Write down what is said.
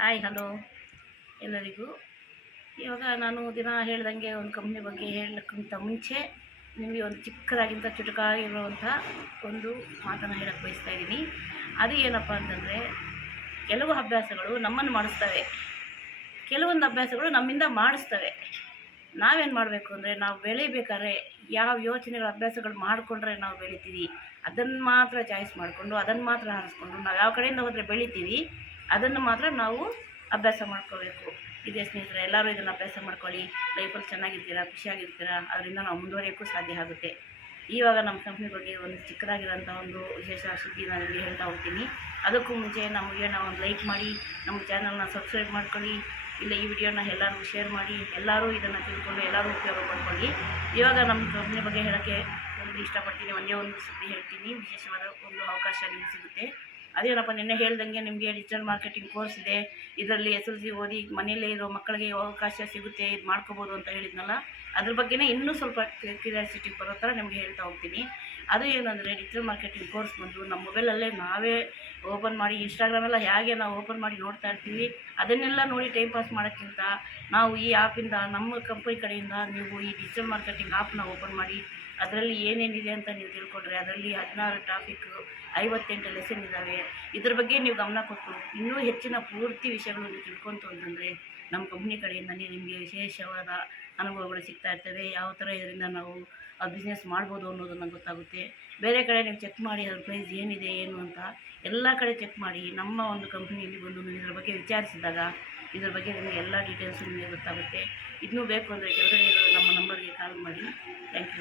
Hi, hello ಎಲ್ಲರಿಗೂ. ಇವಾಗ ನಾನು ದಿನ ಹೇಳ್ದಂಗೆ ಒಂದು ಕಂಪ್ನಿ ಬಗ್ಗೆ ಹೇಳೋಕ್ಕಿಂತ ಮುಂಚೆ ನಿಮಗೆ ಒಂದು ಚಿಕ್ಕದಾಗಿಂತ ಚುಟುಕಾಗಿರುವಂಥ ಒಂದು ಮಾತನ್ನು ಹೇಳಕ್ಕೆ ಬಯಸ್ತಾ ಇದ್ದೀನಿ. ಅದು ಏನಪ್ಪ ಅಂತಂದರೆ, ಕೆಲವು ಅಭ್ಯಾಸಗಳು ನಮ್ಮನ್ನು ಮಾಡಿಸ್ತವೆ. ಕೆಲವೊಂದು ಅಭ್ಯಾಸಗಳು ನಮ್ಮಿಂದ ಮಾಡಿಸ್ತವೆ. ನಾವೇನು ಮಾಡಬೇಕು ಅಂದರೆ, ನಾವು ಬೆಳಿಬೇಕಾದ್ರೆ ಯಾವ ಯೋಚನೆಗಳ ಅಭ್ಯಾಸಗಳು ಮಾಡಿಕೊಂಡ್ರೆ ನಾವು ಬೆಳಿತೀವಿ, ಅದನ್ನು ಮಾತ್ರ ಚಾಯ್ಸ್ ಮಾಡಿಕೊಂಡು, ಅದನ್ನು ಮಾತ್ರ ಆರಿಸ್ಕೊಂಡು, ನಾವು ಯಾವ ಕಡೆಯಿಂದ ಹೋದರೆ ಬೆಳಿತೀವಿ ಅದನ್ನು ಮಾತ್ರ ನಾವು ಅಭ್ಯಾಸ ಮಾಡ್ಕೋಬೇಕು. ಇದೇ ಸ್ನೇಹಿತರೆ, ಎಲ್ಲರೂ ಇದನ್ನು ಅಭ್ಯಾಸ ಮಾಡ್ಕೊಳ್ಳಿ. ಲೈಫಲ್ಲಿ ಚೆನ್ನಾಗಿರ್ತೀರಾ, ಖುಷಿಯಾಗಿರ್ತೀರಾ, ಅದರಿಂದ ನಾವು ಮುಂದುವರಿಯೋಕ್ಕೂ ಸಾಧ್ಯ ಆಗುತ್ತೆ. ಇವಾಗ ನಮ್ಮ ಕಂಪ್ನಿ ಬಗ್ಗೆ ಒಂದು ಚಿಕ್ಕದಾಗಿರೋಂಥ ಒಂದು ವಿಶೇಷ ಸುದ್ದಿ ನಾನು ಇಲ್ಲಿ ಹೇಳ್ತಾ ಹೋಗ್ತೀನಿ. ಅದಕ್ಕೂ ಮುಂಚೆ ನಮಗೆ ನಾವು ಒಂದು ಲೈಕ್ ಮಾಡಿ, ನಮ್ಮ ಚಾನಲ್ನ ಸಬ್ಸ್ಕ್ರೈಬ್ ಮಾಡ್ಕೊಳ್ಳಿ. ಇಲ್ಲ ಈ ವಿಡಿಯೋನ ಎಲ್ಲರಿಗೂ ಶೇರ್ ಮಾಡಿ, ಎಲ್ಲರೂ ಇದನ್ನು ತಿಳ್ಕೊಂಡು ಎಲ್ಲರೂ ಉಪಯೋಗ ಪಡ್ಕೊಳ್ಳಿ. ಇವಾಗ ನಮ್ಮ ಕಂಪ್ನಿ ಬಗ್ಗೆ ಹೇಳೋಕ್ಕೆ ಒಂದು ಇಷ್ಟಪಡ್ತೀನಿ, ಒಂದೇ ಒಂದು ಸುದ್ದಿ ಹೇಳ್ತೀನಿ. ವಿಶೇಷವಾದ ಒಂದು ಅವಕಾಶ ನಿಮಗೆ ಸಿಗುತ್ತೆ. ಅದೇನಪ್ಪ, ನಿನ್ನೆ ಹೇಳ್ದಂಗೆ ನಿಮಗೆ ಡಿಜಿಟಲ್ ಮಾರ್ಕೆಟಿಂಗ್ ಕೋರ್ಸ್ ಇದೆ. ಇದರಲ್ಲಿ ಎಸ್ ಎಲ್ ಸಿ ಓದಿ ಮನೆಯಲ್ಲೇ ಇರೋ ಮಕ್ಕಳಿಗೆ ಅವಕಾಶ ಸಿಗುತ್ತೆ, ಇದು ಮಾಡ್ಕೋಬೋದು ಅಂತ ಹೇಳಿದ್ನಲ್ಲ. ಅದ್ರ ಬಗ್ಗೆನೇ ಇನ್ನೂ ಸ್ವಲ್ಪ ಕ್ಯೂರಿಯಾಸಿಟಿ ಬರೋ ಥರ ನಿಮಗೆ ಹೇಳ್ತಾ ಹೋಗ್ತೀನಿ. ಅದು ಏನಂದರೆ ಡಿಜಿಟಲ್ ಮಾರ್ಕೆಟಿಂಗ್ ಕೋರ್ಸ್ ಬಂದು ನಮ್ಮ ಮೊಬೈಲಲ್ಲೇ ನಾವೇ ಓಪನ್ ಮಾಡಿ ಇನ್ಸ್ಟಾಗ್ರಾಮೆಲ್ಲ ಹೇಗೆ ನಾವು ಓಪನ್ ಮಾಡಿ ನೋಡ್ತಾ ಇರ್ತೀವಿ, ಅದನ್ನೆಲ್ಲ ನೋಡಿ ಟೈಮ್ ಪಾಸ್ ಮಾಡೋಕ್ಕಿಂತ ನಾವು ಈ ಆ್ಯಪಿಂದ ನಮ್ಮ ಕಂಪನಿ ಕಡೆಯಿಂದ ನೀವು ಈ ಡಿಜಿಟಲ್ ಮಾರ್ಕೆಟಿಂಗ್ ಆ್ಯಪ್ನ ಓಪನ್ ಮಾಡಿ ಅದರಲ್ಲಿ ಏನೇನಿದೆ ಅಂತ ನೀವು ತಿಳ್ಕೊಂಡ್ರೆ ಅದರಲ್ಲಿ ಹದಿನಾರು ಟಾಪಿಕ್ ಐವತ್ತೆಂಟು ಲೆಸನ್ ಇದ್ದಾವೆ ಇದ್ರ ಬಗ್ಗೆ ನೀವು ಗಮನ ಕೊಟ್ಟು ಇನ್ನೂ ಹೆಚ್ಚಿನ ಪೂರ್ತಿ ವಿಷಯಗಳನ್ನು ತಿಳ್ಕೊತು ಅಂತಂದರೆ ನಮ್ಮ ಕಂಪ್ನಿ ಕಡೆಯಿಂದನೇ ನಿಮಗೆ ವಿಶೇಷವಾದ ಅನುಭವಗಳು ಸಿಗ್ತಾ ಇರ್ತವೆ. ಯಾವ ಥರ ಇದರಿಂದ ನಾವು ಬಿಸ್ನೆಸ್ ಮಾಡ್ಬೋದು ಅನ್ನೋದು ನನಗೆ ಗೊತ್ತಾಗುತ್ತೆ. ಬೇರೆ ಕಡೆ ನೀವು ಚೆಕ್ ಮಾಡಿ ಅದ್ರ ಪ್ರೈಸ್ ಏನಿದೆ, ಏನು ಅಂತ ಎಲ್ಲ ಕಡೆ ಚೆಕ್ ಮಾಡಿ ನಮ್ಮ ಒಂದು ಕಂಪ್ನಿಯಲ್ಲಿ ಬಂದು ನೀವು ಇದ್ರ ಬಗ್ಗೆ ವಿಚಾರಿಸಿದಾಗ ಇದ್ರ ಬಗ್ಗೆ ನಿಮಗೆ ಎಲ್ಲ ಡೀಟೇಲ್ಸು ನಿಮಗೆ ಗೊತ್ತಾಗುತ್ತೆ. ಇನ್ನೂ ಬೇಕು ಅಂದರೆ ಇರೋ ನಮ್ಮ ನಂಬರ್ಗೆ ಕಾಲ್ ಮಾಡಿ. Thank you